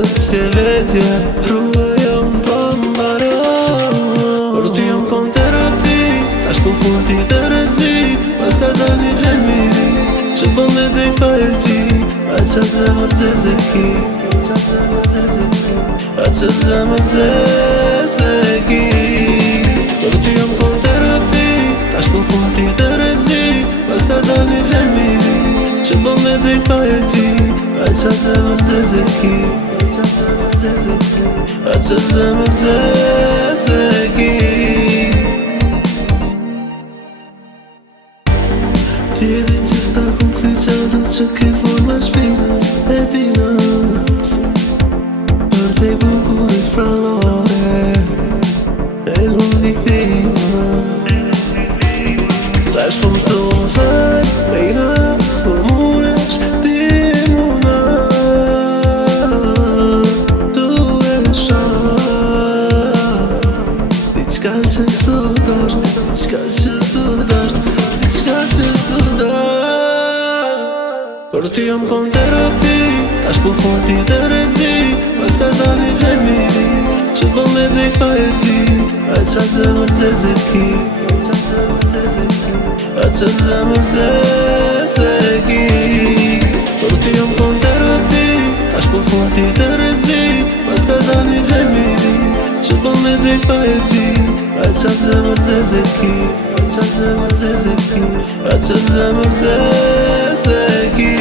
Se vetje rrugën pa mbaro. Por ty jom kon terapi, tash po full ti të rezi. Pas ka dal një helmiri që bën me dek pa e ti. A qa zemër zeze ki, a qa zemër zeze ki, a qa zemër zeze ki. Por ty jom kon terapi, tash po full ti të rezi. Pas ka dal një helmiri që bën me dek pa e ti. A qa zemër zeze ki, a qa zemër zeze ki, a qa zemër zeze ki. Ti e din që s'ta kum këty qato që ke forma shpinës e dinës. Për te bukurës pranore e lun viktima. Tash po më thonë fal, bejna s'po munesh ti muna. Tu e shah diçka që sot dasht, diçka që sot dasht, diçka që sot dasht. Por ty jom kon terapi, tash po full ti të rezi. Pas ka dal një helmiri që bën me dek pa e ti. A qa zemër zeze ki, a qa zemër zeze ki, a qa zemër zeze ki. Por ty jom kon terapi, tash po full ti të rezi. Pas ka dal një helmiri që bën me dek pa e ti. A qa zemër zeze ki, a qa zemër zeze ki, a qa zemër zeze ki.